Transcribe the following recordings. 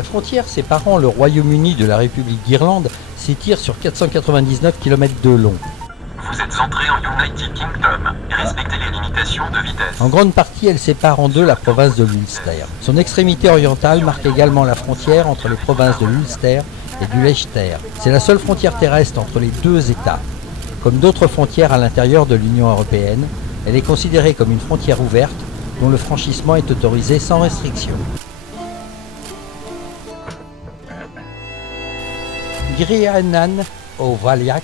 La frontière séparant le Royaume-Uni de la République d'Irlande s'étire sur 499 km de long. Vous êtes entré en United Kingdom et respectez les limitations de vitesse. En grande partie, elle sépare en deux la province de l'Ulster. Son extrémité orientale marque également la frontière entre les provinces de l'Ulster et du Leinster. C'est la seule frontière terrestre entre les deux États. Comme d'autres frontières à l'intérieur de l'Union européenne, elle est considérée comme une frontière ouverte dont le franchissement est autorisé sans restriction. Grianan au Valaillac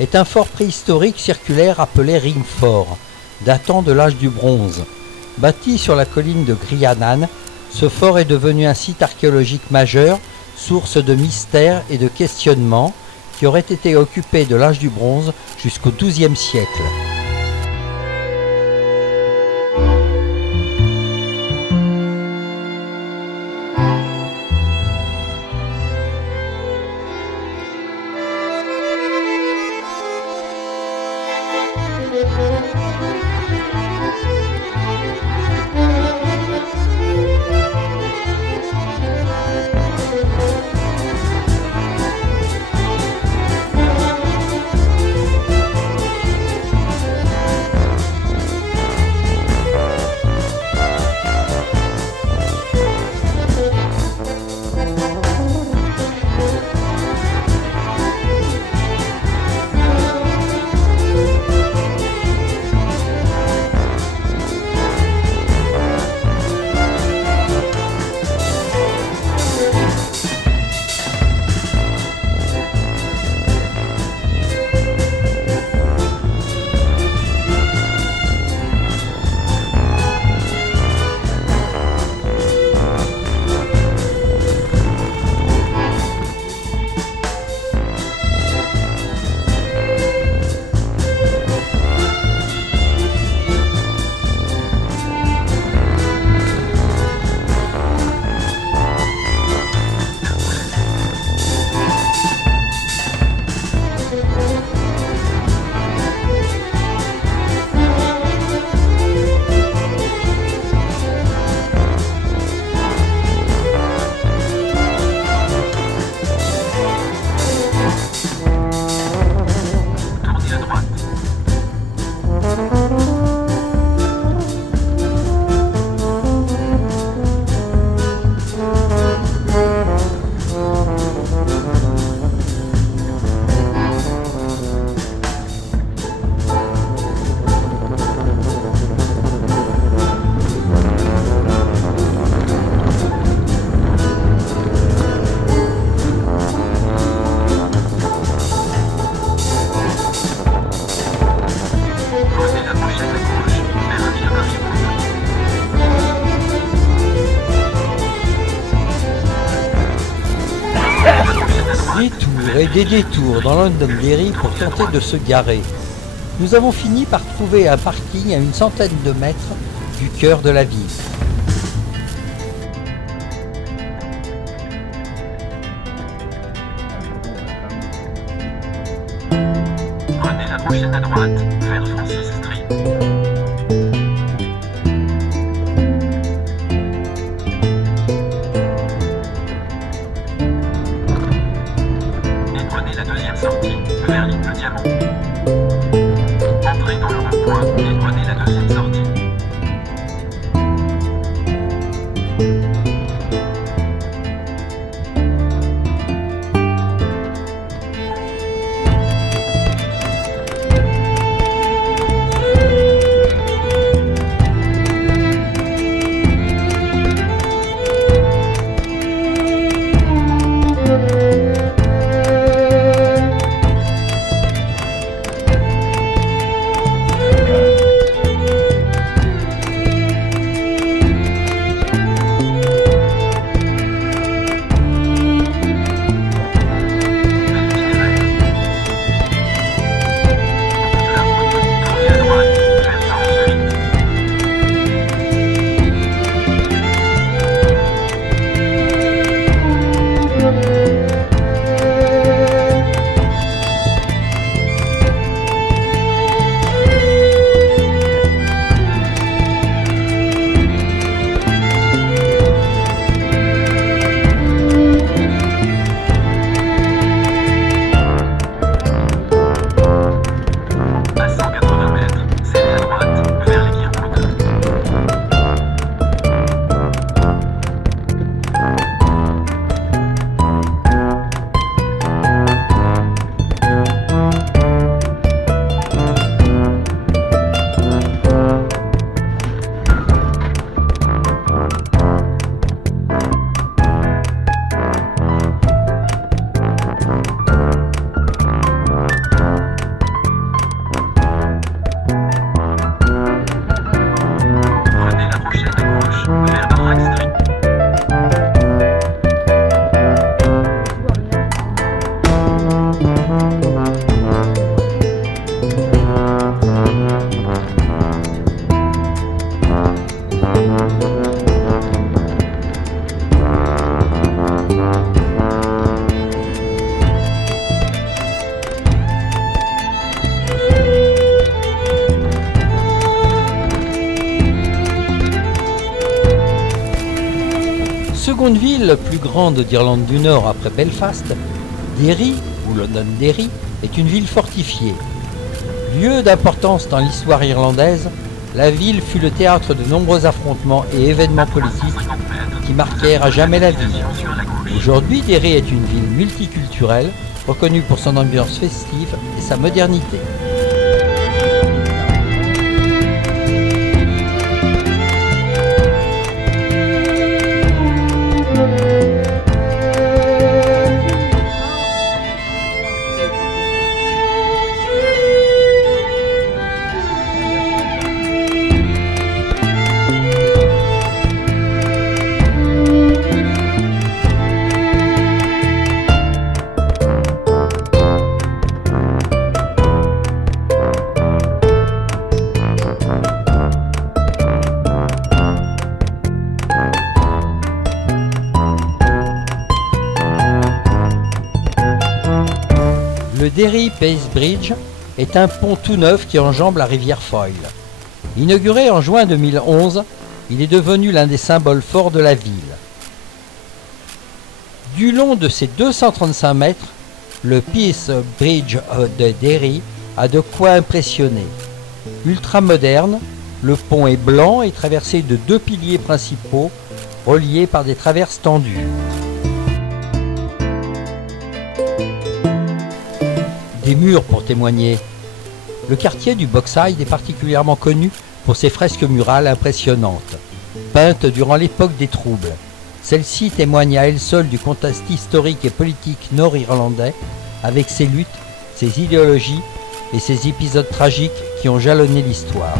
est un fort préhistorique circulaire appelé Ringfort, datant de l'âge du bronze. Bâti sur la colline de Grianan, ce fort est devenu un site archéologique majeur, source de mystères et de questionnements, qui aurait été occupé de l'âge du bronze jusqu'au XIIe siècle. Détours et des détours dans Londonderry pour tenter de se garer. Nous avons fini par trouver un parking à une centaine de mètres du cœur de la ville. Prenez la prochaine à droite, vers Francis Street. Sortie vers l'île de Diamant. Entrez dans le rond-point et prenez la deuxième sortie. seconde ville plus grande d'Irlande du Nord après Belfast, Derry, ou Londonderry, est une ville fortifiée. Lieu d'importance dans l'histoire irlandaise, la ville fut le théâtre de nombreux affrontements et événements politiques qui marquèrent à jamais la ville. Aujourd'hui, Derry est une ville multiculturelle, reconnue pour son ambiance festive et sa modernité. Le Derry Peace Bridge est un pont tout neuf qui enjambe la rivière Foyle. Inauguré en juin 2011, il est devenu l'un des symboles forts de la ville. Du long de ses 235 mètres, le Peace Bridge de Derry a de quoi impressionner. Ultra moderne, le pont est blanc et traversé de 2 piliers principaux reliés par des traverses tendues. Des murs pour témoigner. Le quartier du Bogside est particulièrement connu pour ses fresques murales impressionnantes, peintes durant l'époque des troubles. Celle-ci témoigne à elle seule du contexte historique et politique nord-irlandais, avec ses luttes, ses idéologies et ses épisodes tragiques qui ont jalonné l'histoire.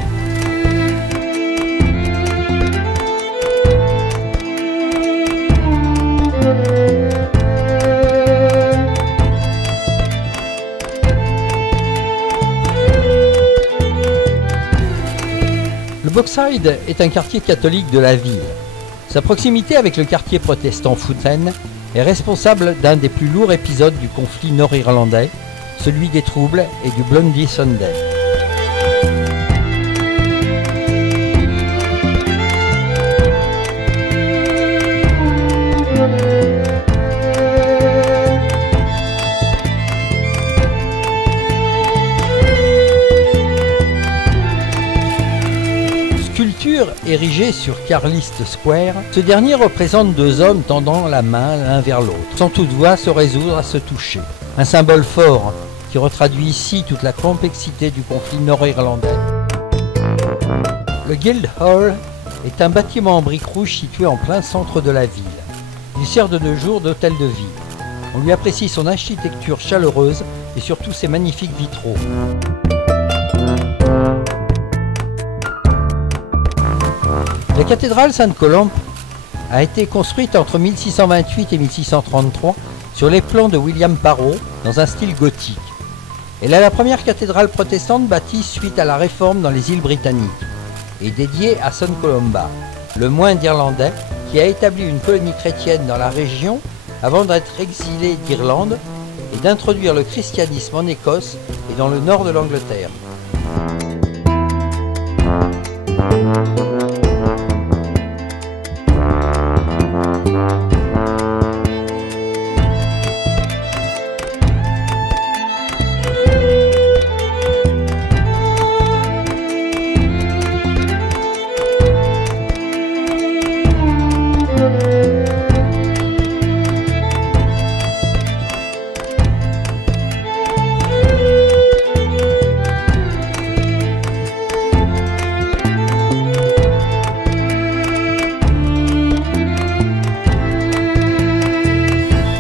Le Bogside est un quartier catholique de la ville. Sa proximité avec le quartier protestant Fountain est responsable d'un des plus lourds épisodes du conflit nord-irlandais, celui des troubles et du Bloody Sunday. Érigé sur Carlist Square, ce dernier représente 2 hommes tendant la main l'un vers l'autre, sans toutefois se résoudre à se toucher. Un symbole fort qui retraduit ici toute la complexité du conflit nord-irlandais. Le Guildhall est un bâtiment en briques rouges situé en plein centre de la ville. Il sert de nos jours d'hôtel de ville. On lui apprécie son architecture chaleureuse et surtout ses magnifiques vitraux. La cathédrale Sainte-Colombe a été construite entre 1628 et 1633 sur les plans de William Parrot dans un style gothique. Elle est la première cathédrale protestante bâtie suite à la réforme dans les îles britanniques et dédiée à St Columba, le moine irlandais qui a établi une colonie chrétienne dans la région avant d'être exilé d'Irlande et d'introduire le christianisme en Écosse et dans le nord de l'Angleterre.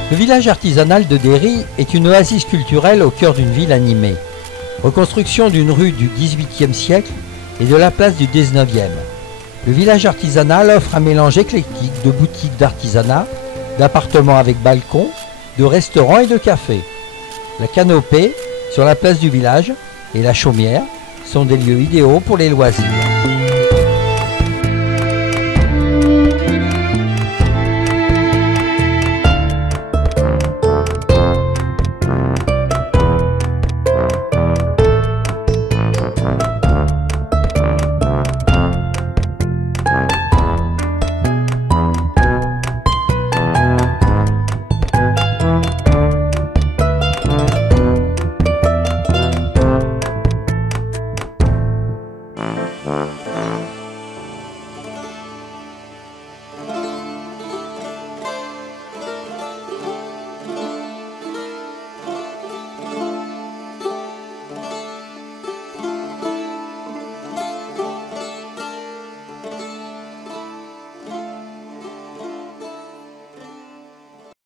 Le village artisanal de Derry est une oasis culturelle au cœur d'une ville animée. Reconstruction d'une rue du XVIIIe siècle et de la place du XIXe. Le village artisanal offre un mélange éclectique de boutiques d'artisanat, d'appartements avec balcons, de restaurants et de cafés. La canopée sur la place du village et la chaumière sont des lieux idéaux pour les loisirs.